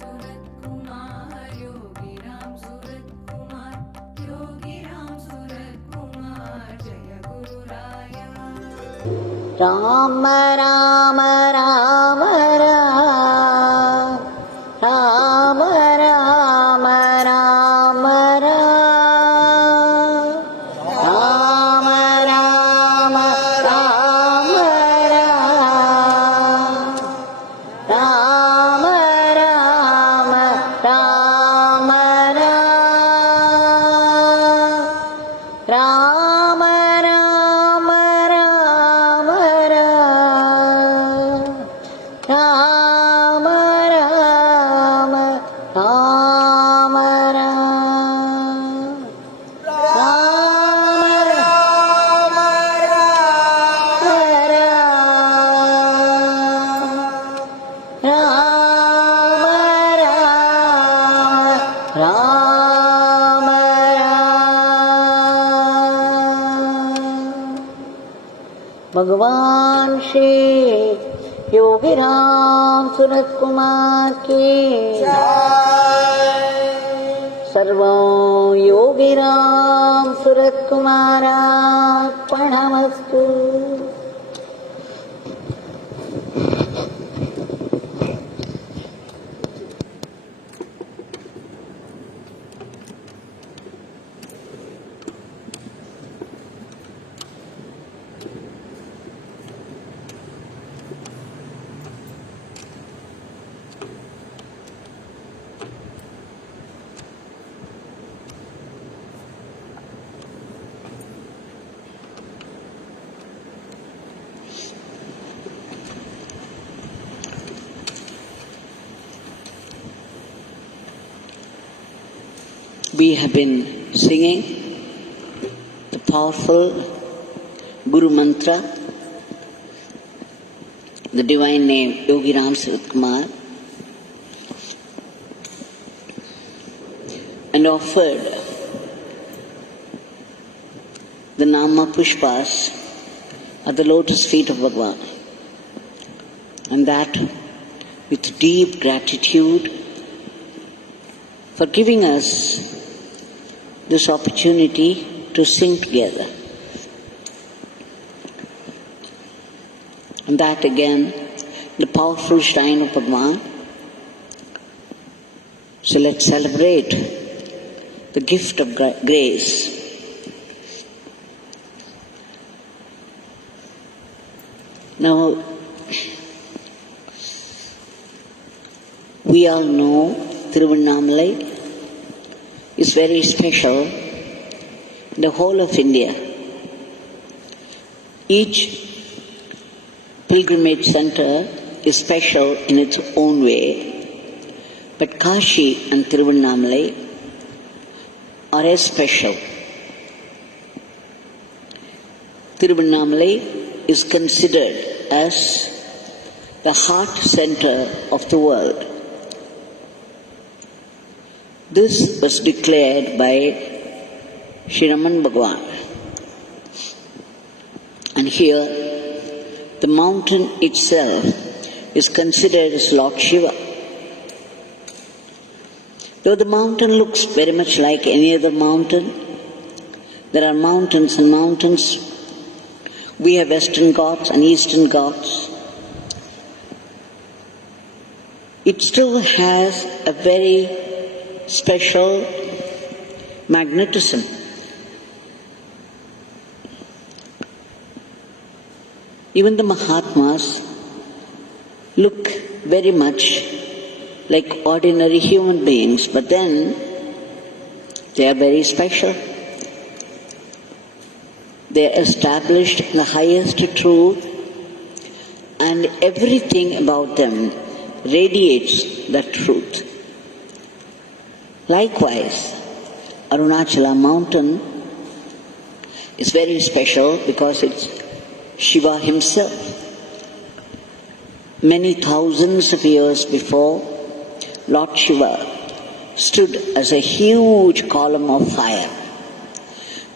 Ramsuratkumar, Yogi Ramsuratkumar, Yogi Ramsuratkumar, Jaya Guru Raya. Rama Rama Rama Rama Rama Rama Rama Rama Rama Rama Rama Rama Rama Rama भगवान श्री योगी रामसूरतकुमार की सर्वं योगी रामसूरतकुमारार्पणमस्तु। We have been singing the powerful Guru Mantra, the divine name Yogi Ramsuratkumar, and offered the Nama Pushpas at the lotus feet of Bhagwan, and that with deep gratitude for giving us this opportunity to sing together. And that again, the powerful shrine of Bhagwan. So let's celebrate the gift of grace. Now, we all know Tiruvannamalai is very special in the whole of India. Each pilgrimage center is special in its own way, but Kashi and Tiruvannamalai are as special. Tiruvannamalai is considered as the heart center of the world. This was declared by Sri Raman Bhagwan. And here, the mountain itself is considered as Lord Shiva. Though the mountain looks very much like any other mountain, there are mountains and mountains. We have Western Ghats and Eastern Ghats. It still has a very special magnetism. Even the Mahatmas look very much like ordinary human beings, but then they are very special. They are established in the highest truth, and everything about them radiates that truth. Likewise, Arunachala mountain is very special because it's Shiva himself. Many thousands of years before, Lord Shiva stood as a huge column of fire.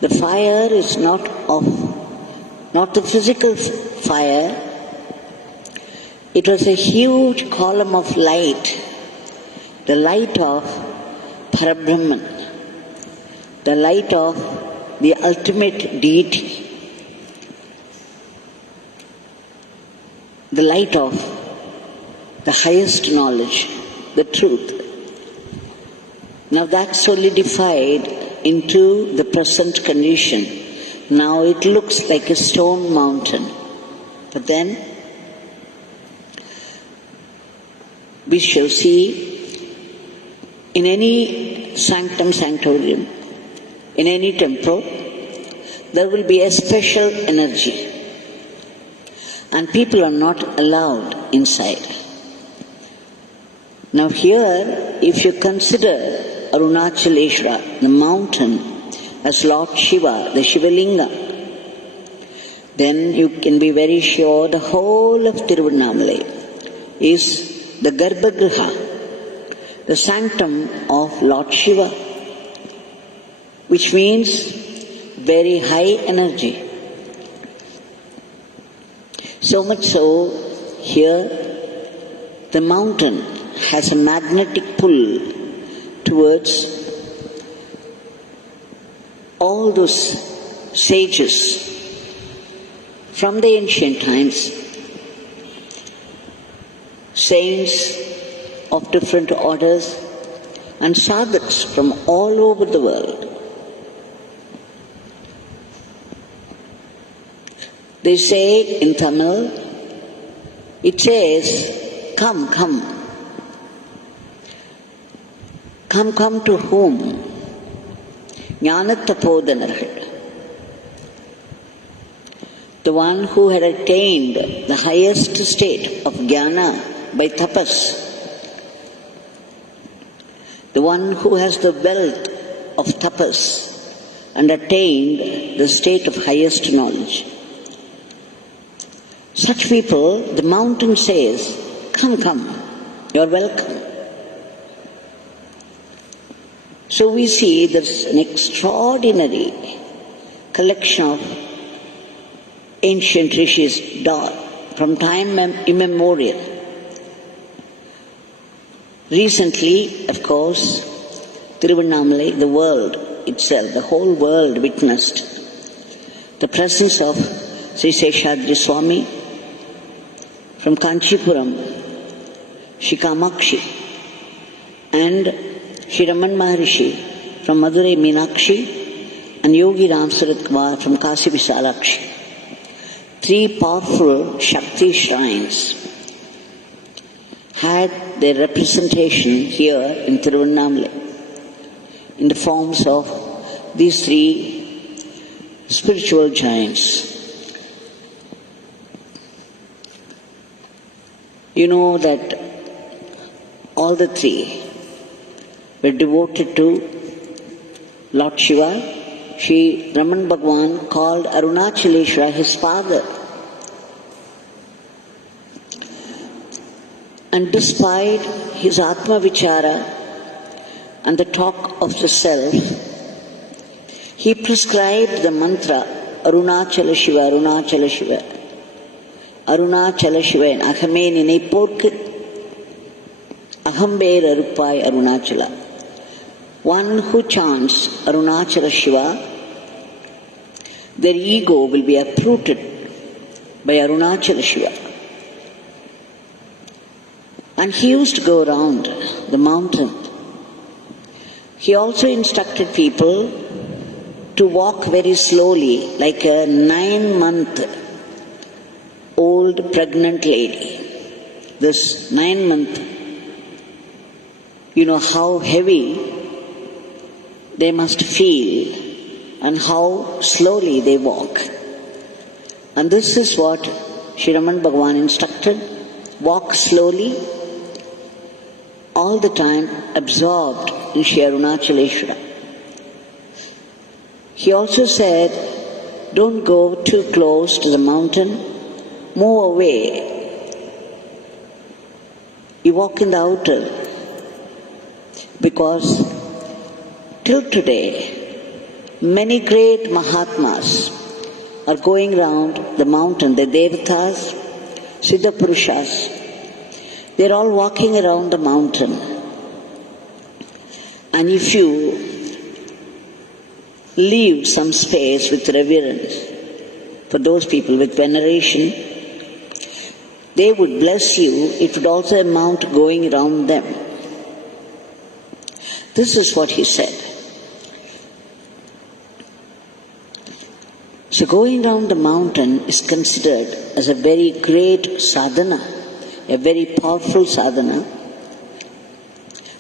The fire is not the physical fire. It was a huge column of light the light of Parabrahman, the light of the ultimate deity, the light of the highest knowledge, the truth. Now that's solidified into the present condition. Now it looks like a stone mountain. But then we shall see in any sanctum sanctorium, in any temple, there will be a special energy. And people are not allowed inside. Now here, if you consider Arunachaleshwara, the mountain, as Lord Shiva, the Shivalinga, then you can be very sure the whole of Tiruvannamalai is the Garbhagriha, the sanctum of Lord Shiva, which means very high energy. So much so, here the mountain has a magnetic pull towards all those sages from the ancient times, saints of different orders and sadhaks from all over the world. They say in Tamil, it says, come, come. Come, come to whom? Jnanatapodhanargal. The one who had attained the highest state of jnana by tapas. The one who has the wealth of tapas and attained the state of highest knowledge. Such people, the mountain says, come, come, you're welcome. So we see there's an extraordinary collection of ancient rishis from time immemorial. Recently, of course, Tiruvannamalai, the world itself, the whole world witnessed the presence of Sri Seshadri Swami from Kanchipuram, Shri Kamakshi, and Shri Raman Maharishi from Madurai Meenakshi, and Yogi Ramsuratkumar from Kasi Visalakshi. Three powerful Shakti shrines had their representation here in Tiruvannamalai in the forms of these three spiritual giants. You know that all the three were devoted to Lord Shiva. Shri Raman Bhagwan called Arunachaleshwara his father. And despite his Atma Vichara and the talk of the self, he prescribed the mantra Arunachala Shiva, Arunachala Shiva. Arunachala Shiva, Ahame Ninaiporku Ahamber Arupai Arunachala. One who chants Arunachala Shiva, their ego will be uprooted by Arunachala Shiva. And he used to go around the mountain. He also instructed people to walk very slowly, like a 9-month-old pregnant lady. This 9-month, you know how heavy they must feel and how slowly they walk. And this is what Shri Raman Bhagwan instructed. Walk slowly, all the time absorbed in Shri Arunachaleshwara. He also said, don't go too close to the mountain, move away. You walk in the outer, because till today, many great Mahatmas are going round the mountain, the Devatas, Siddha Purushas. They're all walking around the mountain. And if you leave some space with reverence for those people, with veneration, they would bless you. It would also amount to going around them. This is what he said. So going around the mountain is considered as a very great sadhana, a very powerful sadhana.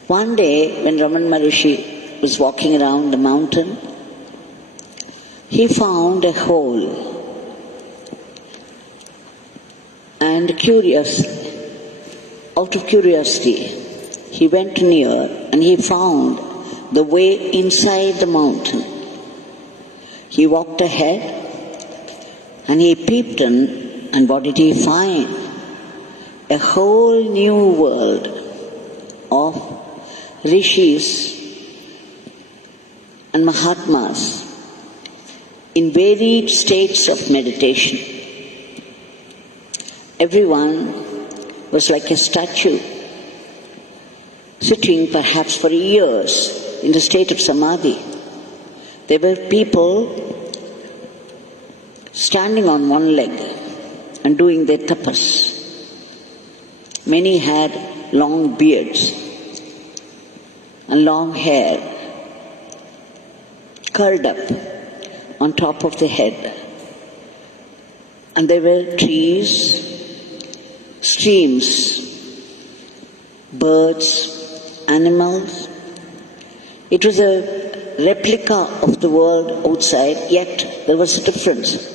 One day when Ramana Maharishi was walking around the mountain, he found a hole. And out of curiosity, he went near and he found the way inside the mountain. He walked ahead and he peeped in, and what did he find? A whole new world of rishis and mahatmas in varied states of meditation. Everyone was like a statue, sitting perhaps for years in the state of samadhi. There were people standing on one leg and doing their tapas. Many had long beards and long hair curled up on top of the head. And there were trees, streams, birds, animals. It was a replica of the world outside, yet there was a difference.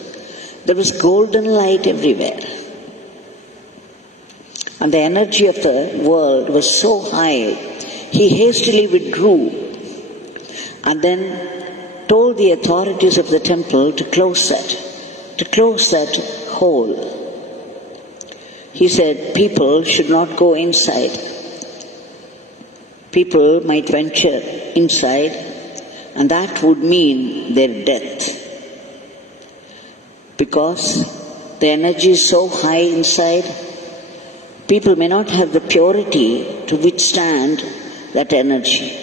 There was golden light everywhere. And the energy of the world was so high, he hastily withdrew and then told the authorities of the temple to close that hole. He said people should not go inside. People might venture inside, and that would mean their death. Because the energy is so high inside, people may not have the purity to withstand that energy.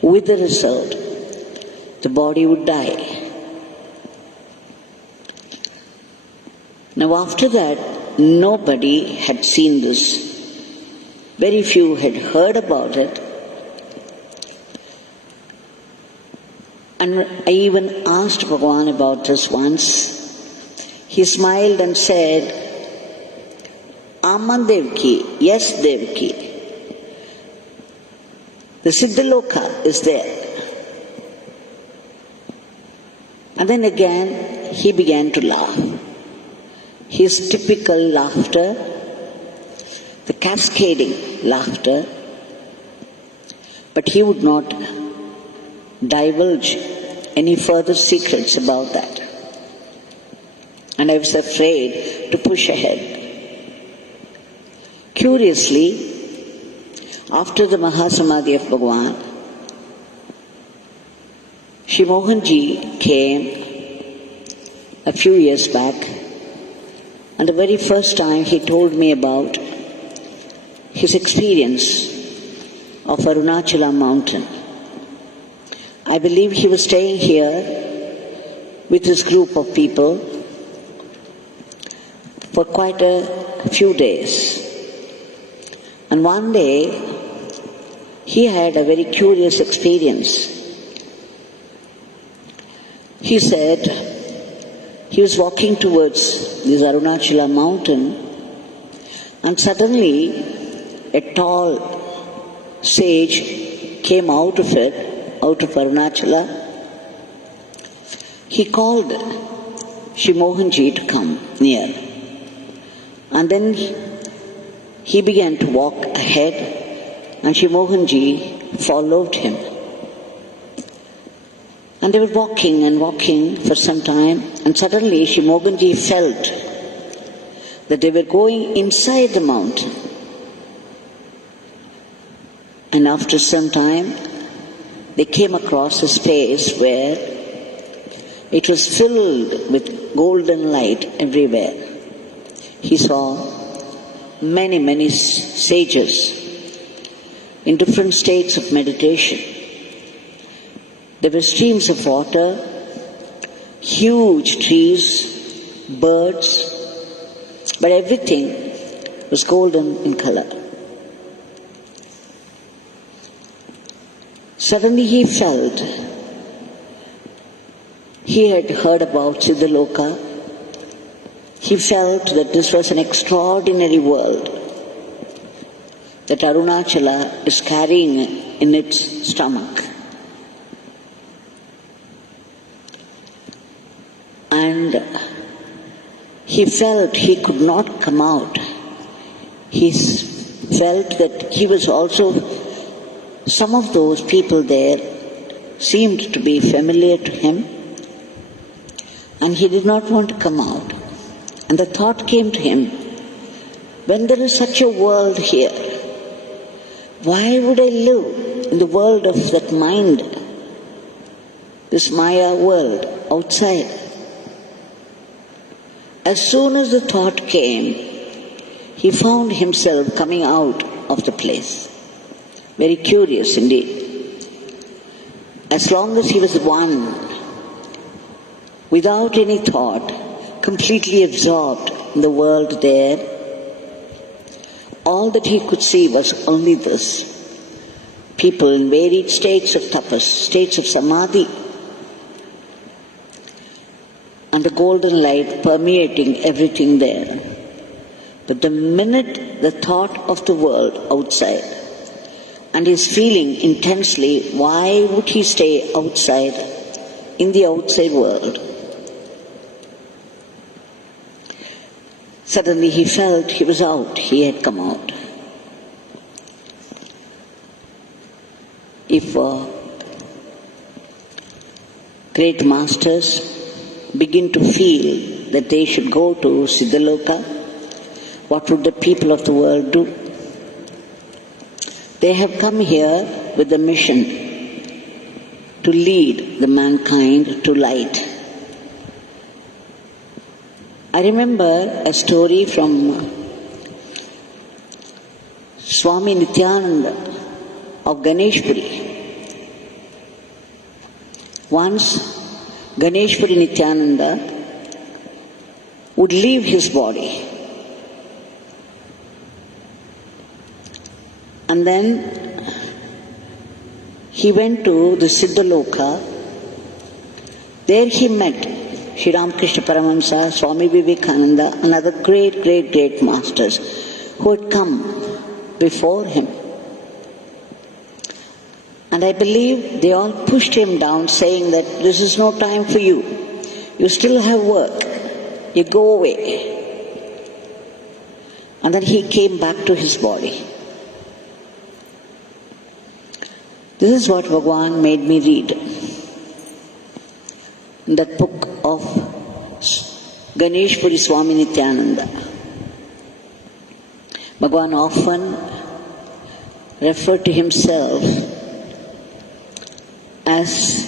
With the result, the body would die. Now after that, nobody had seen this. Very few had heard about it. And I even asked Bhagwan about this once. He smiled and said, Amma Devaki, yes Devaki. The Siddhaloka is there. And then again he began to laugh. His typical laughter, the cascading laughter, but he would not divulge any further secrets about that. And I was afraid to push ahead. Curiously, after the Mahasamadhi of Bhagwan, Sri Mohanji came a few years back, and the very first time he told me about his experience of Arunachala mountain. I believe he was staying here with his group of people for quite a few days. And one day he had a very curious experience. He said he was walking towards this Arunachala mountain, and suddenly a tall sage came out of Arunachala. He called Sri Mohanji to come near. And then he began to walk ahead, and Sri Mohanji followed him. And they were walking and walking for some time, and suddenly Sri Mohanji felt that they were going inside the mountain. And after some time, they came across a space where it was filled with golden light everywhere. He saw many sages in different states of meditation. There were streams of water, huge trees, birds, but everything was golden in color. Suddenly he felt, he had heard about Siddhaloka. He felt that this was an extraordinary world that Arunachala is carrying in its stomach. And he felt he could not come out. He felt that he was also, some of those people there seemed to be familiar to him, and he did not want to come out. And the thought came to him, when there is such a world here, why would I live in the world of that mind, this Maya world outside? As soon as the thought came, he found himself coming out of the place. Very curious indeed. As long as he was one, without any thought, completely absorbed in the world there, all that he could see was only this. People in varied states of tapas, states of samadhi, and the golden light permeating everything there. But the minute the thought of the world outside, and his feeling intensely, why would he stay outside, in the outside world? Suddenly he felt he was out, he had come out. If great masters begin to feel that they should go to Siddhaloka, what would the people of the world do? They have come here with the mission to lead the mankind to light. I remember a story from Swami Nityananda of Ganeshpuri. Once Ganeshpuri Nityananda would leave his body, and then he went to the Siddhaloka. There he met Sri Ramakrishna Paramahamsa, Swami Vivekananda, and other great masters who had come before him. And I believe they all pushed him down, saying that this is no time for you. You still have work. You go away. And then he came back to his body. This is what Bhagwan made me read in that book of Ganeshpuri Swami Nityananda. Bhagwan often referred to himself as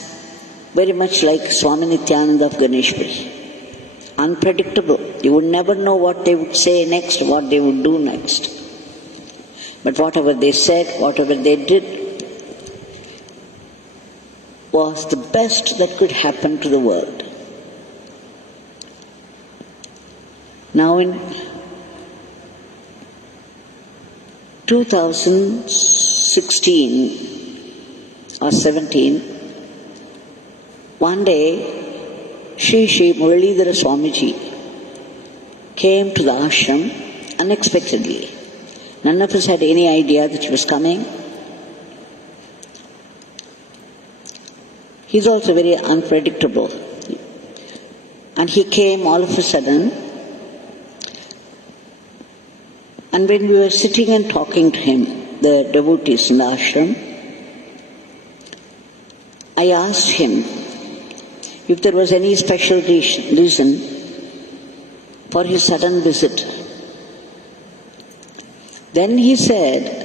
very much like Swami Nityananda of Ganeshpuri. Unpredictable. You would never know what they would say next, what they would do next. But whatever they said, whatever they did, was the best that could happen to the world. Now in 2016 or 17, one day Shri Muralidhara Swamiji came to the ashram unexpectedly. None of us had any idea that he was coming. He's also very unpredictable. And he came all of a sudden, and when we were sitting and talking to him, the devotees in the ashram, I asked him if there was any special reason for his sudden visit. Then he said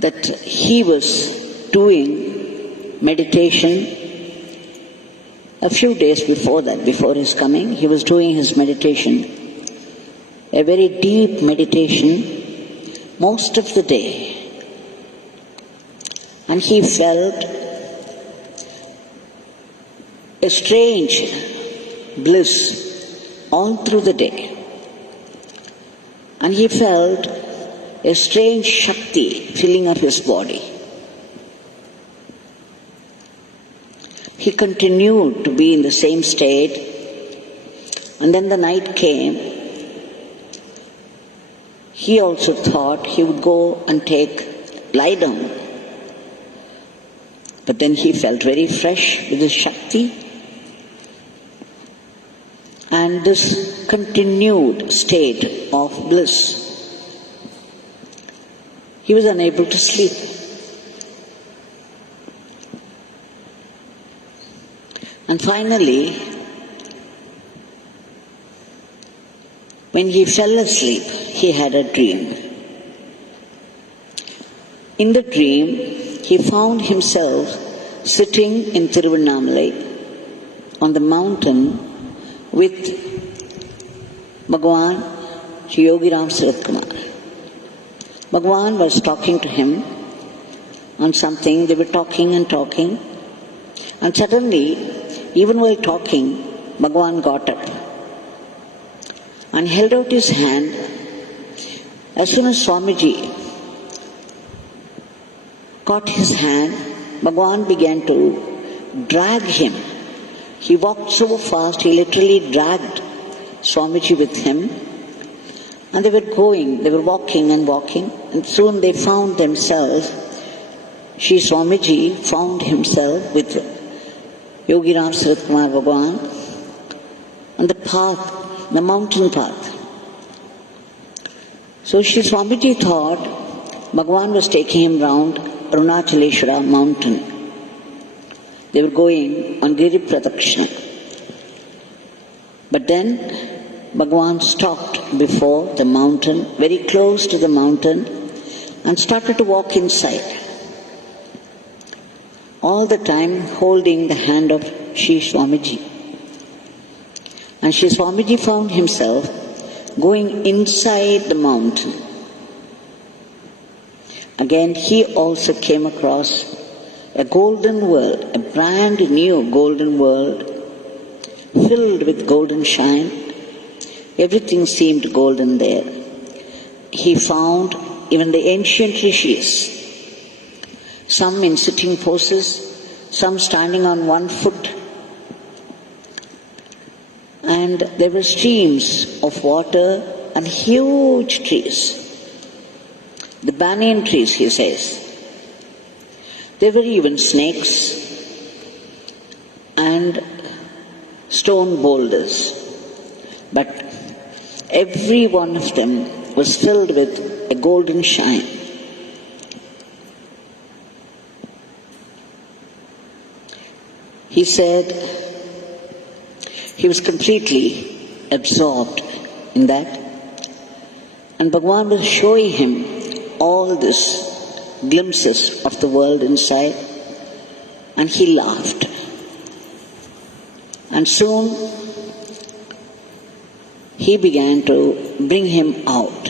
that he was doing meditation a few days before that, before his coming. He was doing his meditation, a very deep meditation most of the day. And he felt a strange bliss all through the day. And he felt a strange Shakti filling up his body. He continued to be in the same state, and then the night came. He also thought he would go and lie down. But then he felt very fresh with his Shakti. And this continued state of bliss. He was unable to sleep. And finally, when he fell asleep, he had a dream. In the dream, he found himself sitting in Tiruvannamalai on the mountain with Bhagwan Yogi Ramsuratkumar. Bhagwan was talking to him on something. They were talking and talking. And suddenly, even while talking, Bhagwan got up and held out his hand. As soon as Swamiji caught his hand, Bhagwan began to drag him. He walked so fast, he literally dragged Swamiji with him. And they were walking and walking, and soon they found themselves, Swamiji found himself with Yogi Ramsuratkumar Bhagwan on the path, the mountain path. So Swamiji thought Bhagwan was taking him round Arunachaleshwara mountain. They were going on Giri Pradakshina. But then Bhagwan stopped before the mountain, very close to the mountain, and started to walk inside. All the time holding the hand of Shri Swamiji. And Shri Swamiji found himself going inside the mountain. Again, he also came across a golden world, a brand new golden world, filled with golden shine. Everything seemed golden there. He found even the ancient rishis, some in sitting poses, some standing on one foot. And there were streams of water and huge trees. The banyan trees, he says. There were even snakes and stone boulders. But every one of them was filled with a golden shine. He said he was completely absorbed in that. And Bhagwan was showing him all these glimpses of the world inside. And he laughed. And soon he began to bring him out.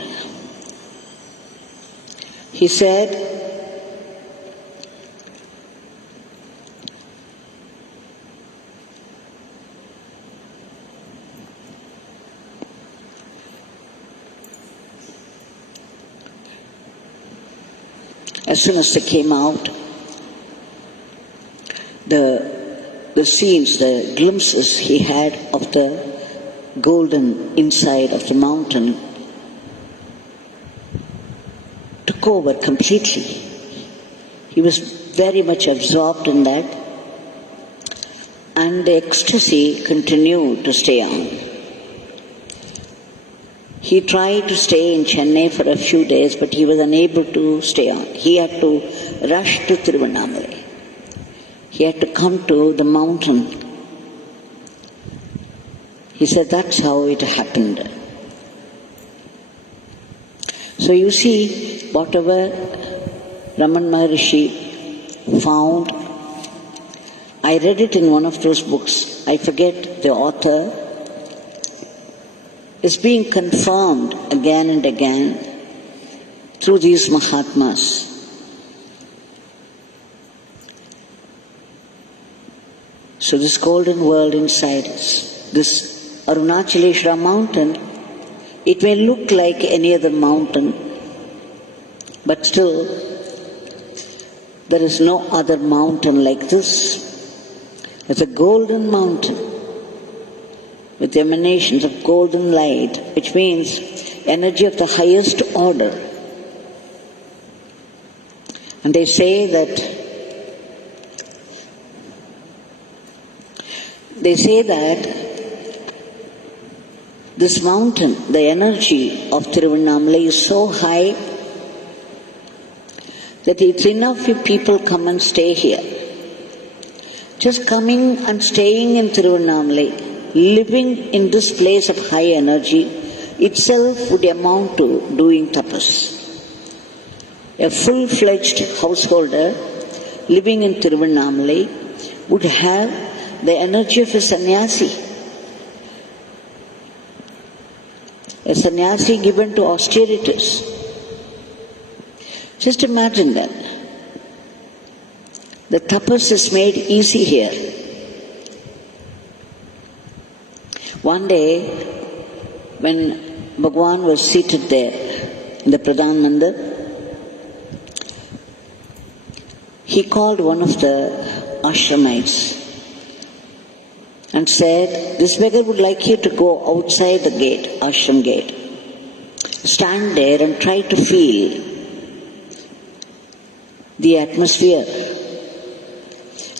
He said, as soon as they came out, the scenes, the glimpses he had of the golden inside of the mountain took over completely. He was very much absorbed in that, and the ecstasy continued to stay on. He tried to stay in Chennai for a few days, but he was unable to stay on. He had to rush to Tiruvannamalai. He had to come to the mountain. He said that's how it happened. So you see, whatever Raman Maharishi found, I read it in one of those books, I forget the author, is being confirmed again and again through these Mahatmas. So this golden world inside us, this Arunachaleshwara mountain, it may look like any other mountain, but still there is no other mountain like this. It's a golden mountain with emanations of golden light, which means energy of the highest order. And they say that this mountain, the energy of Tiruvannamalai is so high that it's enough if people come and stay here. Just coming and staying in Tiruvannamalai, living in this place of high energy, itself would amount to doing tapas. A full-fledged householder living in Tiruvannamalai would have the energy of a sannyasi. A sannyasi given to austerities. Just imagine that. The tapas is made easy here. One day, when Bhagwan was seated there in the Pradhan Mandir, he called one of the ashramites and said, "This beggar would like you to go outside the gate, ashram gate. Stand there and try to feel the atmosphere.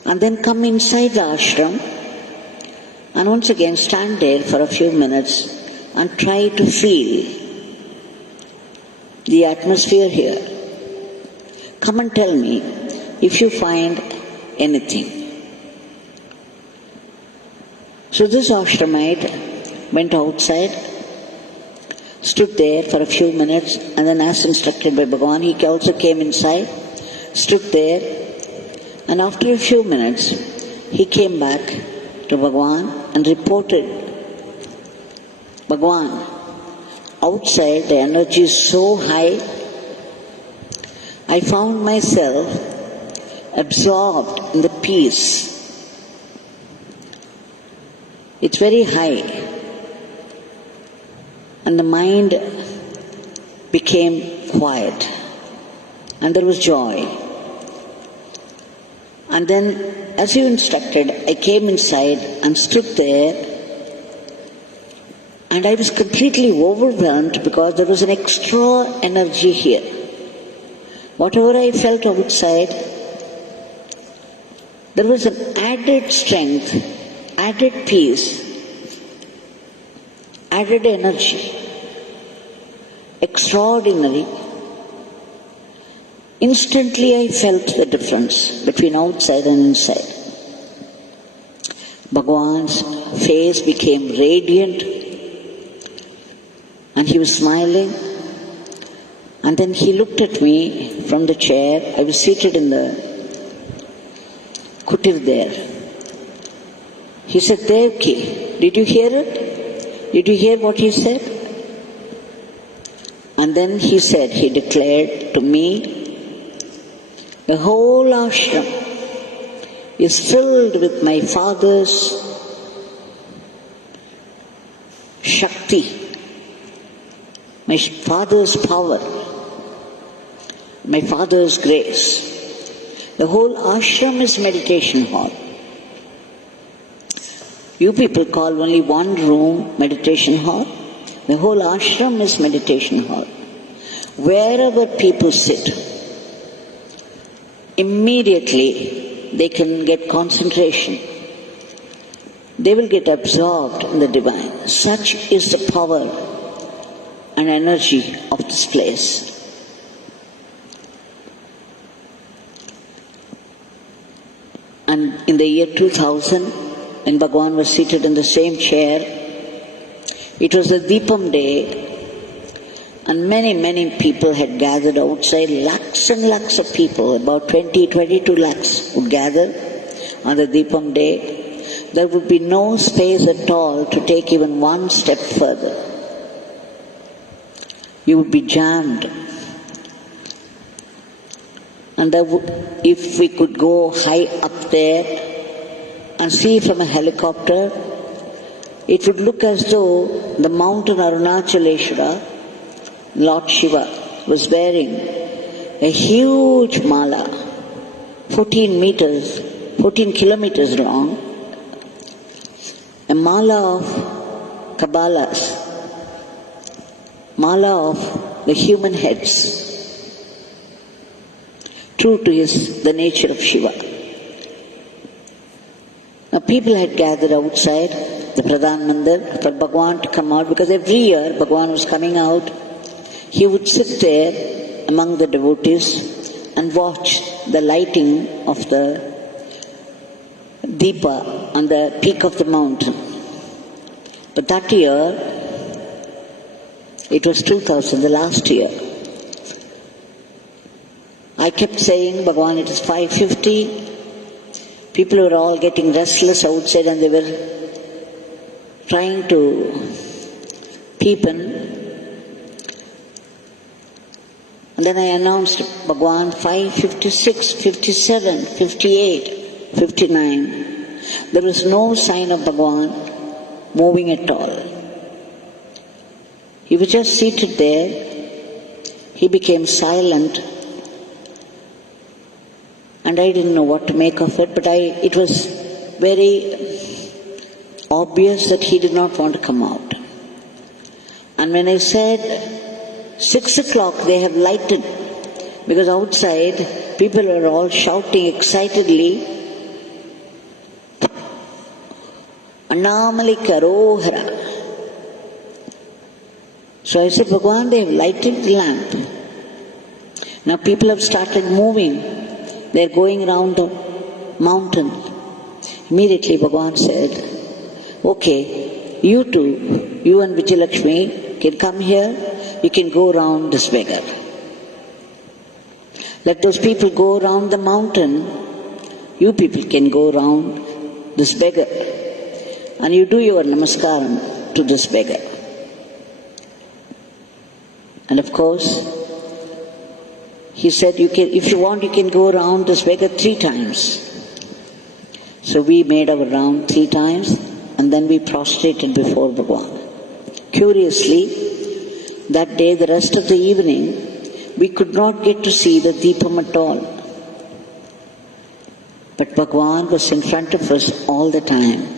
And then come inside the ashram and once again stand there for a few minutes and try to feel the atmosphere here. Come and tell me if you find anything." So this ashramite went outside, stood there for a few minutes, and then as instructed by Bhagwan, he also came inside, stood there, and after a few minutes, he came back to Bhagwan and reported, "Bhagwan, outside the energy is so high, I found myself absorbed in the peace. It's very high, and the mind became quiet, and there was joy. And then, as you instructed, I came inside and stood there, and I was completely overwhelmed because there was an extra energy here. Whatever I felt outside, there was an added strength, added peace, added energy, extraordinary. Instantly I felt the difference between outside and inside. Bhagwan's face became radiant and he was smiling, and then he looked at me from the chair. I was seated in the kutir there. He said, "Devaki, did you hear it? Did you hear what he said?" And then he said, he declared to me, "The whole ashram is filled with my father's Shakti, my father's power, my father's grace. The whole ashram is meditation hall. You people call only one room meditation hall. The whole ashram is meditation hall. Wherever people sit, immediately they can get concentration. They will get absorbed in the divine. Such is the power and energy of this place." And in the year 2000, when Bhagwan was seated in the same chair, it was a Deepam day, and many people had gathered outside. Lakhs and lakhs of people, about 22 lakhs would gather on the Deepam day. There would be no space at all to take even one step further. You would be jammed And if we could go high up there and see from a helicopter, it would look as though the mountain Arunachaleshwara, Lord Shiva, was wearing a huge mala, 14 kilometers long, a mala of Kabbalas, mala of the human heads, true to the nature of Shiva. Now people had gathered outside the Pradhan Mandir for Bhagwan to come out, because every year Bhagwan was coming out. He would sit there among the devotees and watch the lighting of the Deepa on the peak of the mountain. But that year, it was 2000, the last year, I kept saying, Bhagwan, it is 5:50. People were all getting restless outside and they were trying to peep in. And then I announced, Bhagwan, 5:56, 57, 58, 59. There was no sign of Bhagwan moving at all. He was just seated there. He became silent. And I didn't know what to make of it, but it was very obvious that he did not want to come out. And when I said, 6 o'clock they have lighted, because outside people were all shouting excitedly, Annamalai Karohara. So I said, Bhagwan, they have lighted the lamp. Now people have started moving. They are going around the mountain. Immediately Bhagwan said, okay, you two, you and Vijayalakshmi can come here, you can go around this beggar. Let those people go around the mountain, you people can go around this beggar. And you do your namaskaram to this beggar. And of course, he said, if you want, you can go around this beggar 3 times. So we made our round 3 times, and then we prostrated before Bhagwan. Curiously, that day, the rest of the evening, we could not get to see the Deepam at all. But Bhagwan was in front of us all the time.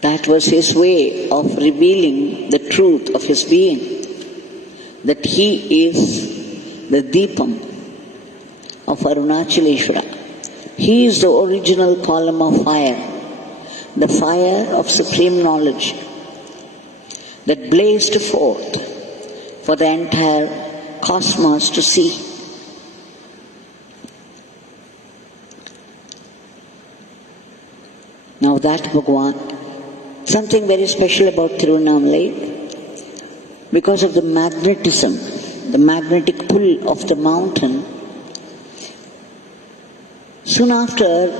That was his way of revealing the truth of his being, that he is the Deepam of Arunachaleshwara. He is the original column of fire, the fire of supreme knowledge that blazed forth for the entire cosmos to see. Now that Bhagwan, something very special about Tiruvannamalai, because of the magnetism, the magnetic pull of the mountain. Soon after,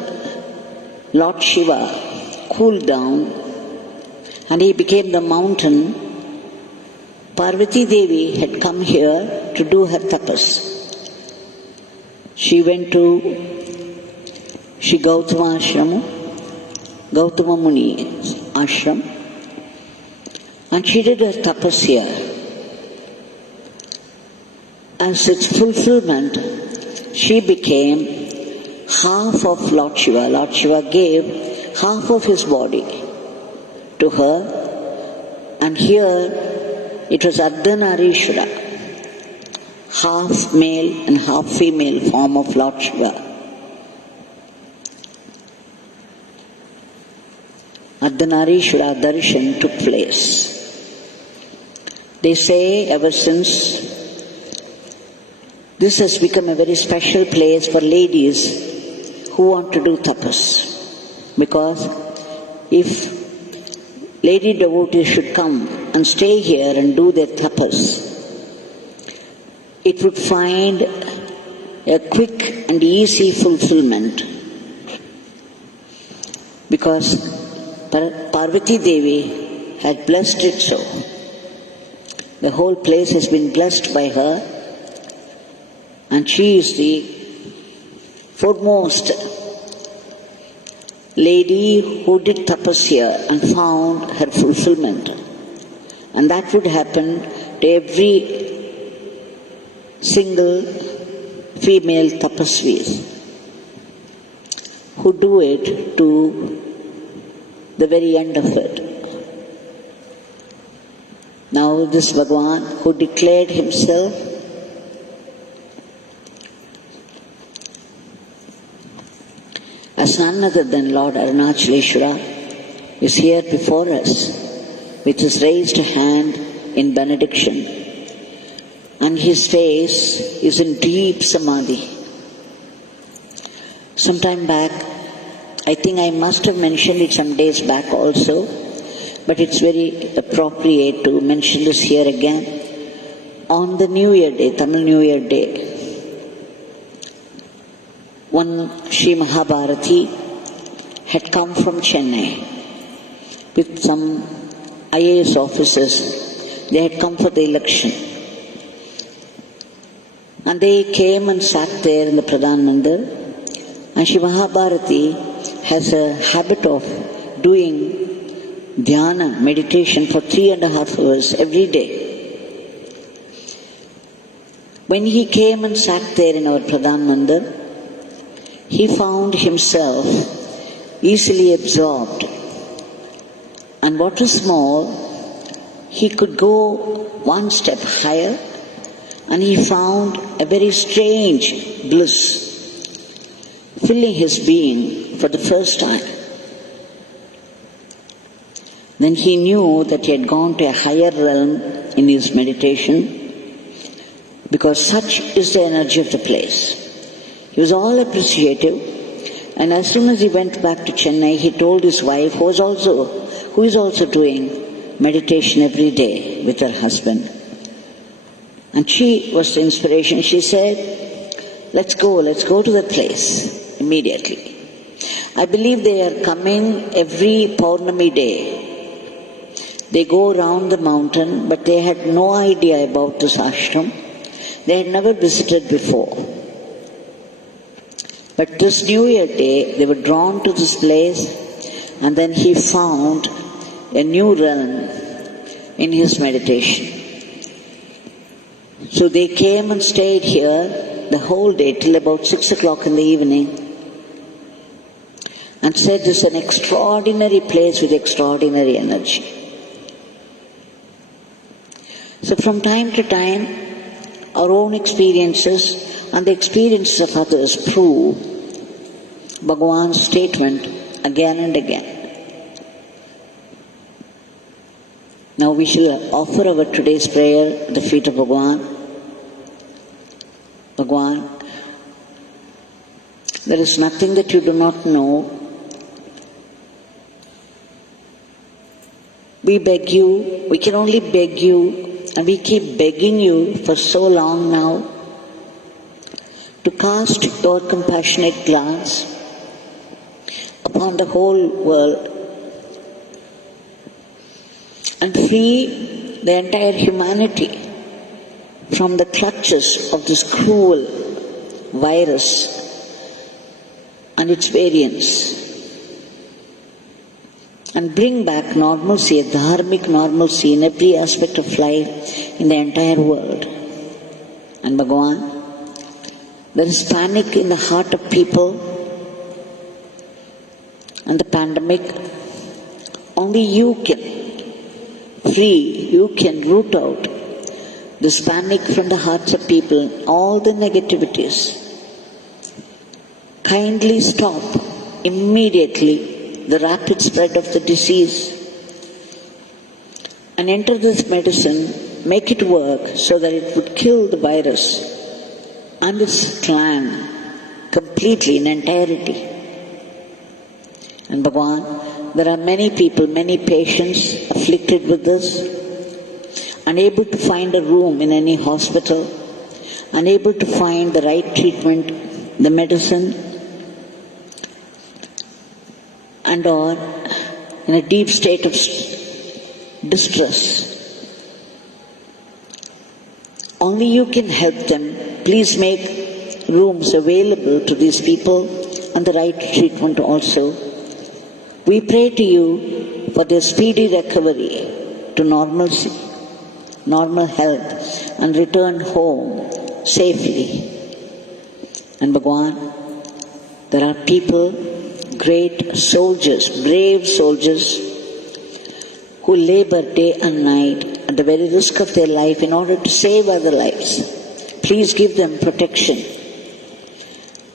Lord Shiva cooled down and he became the mountain. Parvati Devi had come here to do her tapas. She went to Gautama Ashram, Gautama Muni's ashram, and she did her tapas here. As its fulfillment, she became half of Lord Shiva. Lord Shiva gave half of his body to her, and here it was Ardhanarishwara, half male and half female form of Lord Shiva. Ardhanarishwara darshan took place. They say ever since this has become a very special place for ladies who want to do tapas. Because if lady devotees should come and stay here and do their tapas, it would find a quick and easy fulfillment. Because Parvati Devi had blessed it so. The whole place has been blessed by her, and she is the foremost lady who did tapas here and found her fulfillment. And that would happen to every single female tapasvis who do it to the very end of it. Now this Bhagwan who declared himself as none other than Lord Arunachaleshwara is here before us with his raised hand in benediction, and his face is in deep samadhi. Sometime back, I think I must have mentioned it some days back also, but it's very appropriate to mention this here again. On the New Year Day, Tamil New Year Day, one Sri Mahabharati had come from Chennai with some IAS officers. They had come for the election. And they came and sat there in the Pradhan Mandir. And Sri Mahabharati has a habit of doing dhyana, meditation for 3.5 hours every day. When he came and sat there in our Pradhan Mandir, he found himself easily absorbed. And what is more, he could go one step higher, and he found a very strange bliss filling his being for the first time. Then he knew that he had gone to a higher realm in his meditation, because such is the energy of the place. He was all appreciative, and as soon as he went back to Chennai, he told his wife, who is also doing meditation every day with her husband. And she was the inspiration. She said, let's go to that place immediately. I believe they are coming every Purnami day. They go around the mountain, but they had no idea about this ashram. They had never visited before. But this New Year Day, they were drawn to this place, and then he found a new realm in his meditation. So they came and stayed here the whole day till about 6 o'clock in the evening, and said this is an extraordinary place with extraordinary energy. So from time to time, our own experiences and the experiences of others prove Bhagwan's statement again and again. Now we shall offer our today's prayer at the feet of Bhagwan. Bhagwan, there is nothing that you do not know. We beg you, we can only beg you, and we keep begging you for so long now, to cast your compassionate glance upon the whole world and free the entire humanity from the clutches of this cruel virus and its variants, and bring back normalcy, a dharmic normalcy in every aspect of life in the entire world. And Bhagwan, there is panic in the heart of people and the pandemic. Only you can root out this panic from the hearts of people, all the negativities. Kindly stop immediately the rapid spread of the disease and enter this medicine, make it work so that it would kill the virus and its clan completely in entirety. And Bhagwan, there are many people, many patients afflicted with this, unable to find a room in any hospital, unable to find the right treatment, the medicine, and are in a deep state of distress. Only you can help them. Please make rooms available to these people and the right treatment also. We pray to you for their speedy recovery to normalcy, normal health, and return home safely. And Bhagwan, there are people, great soldiers, brave soldiers, who labor day and night at the very risk of their life in order to save other lives. Please give them protection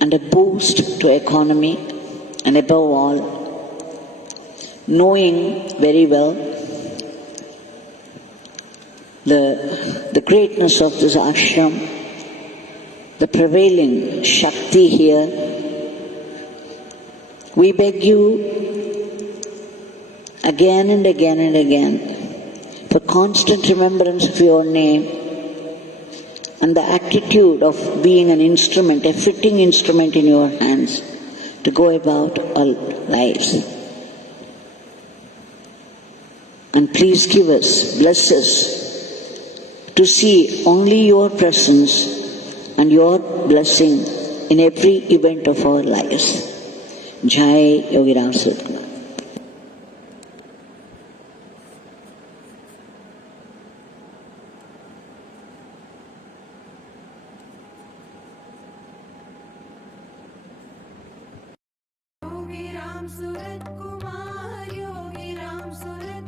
and a boost to economy, and above all, knowing very well the greatness of this ashram, the prevailing Shakti here, we beg you again and again and again for constant remembrance of your name and the attitude of being an instrument, a fitting instrument in your hands to go about our lives. And please give us, bless us to see only your presence and your blessing in every event of our lives. Jai Yogi Ramsuratkumar. Yogi Ramsuratkumar, Yogi Ramsuratkumar.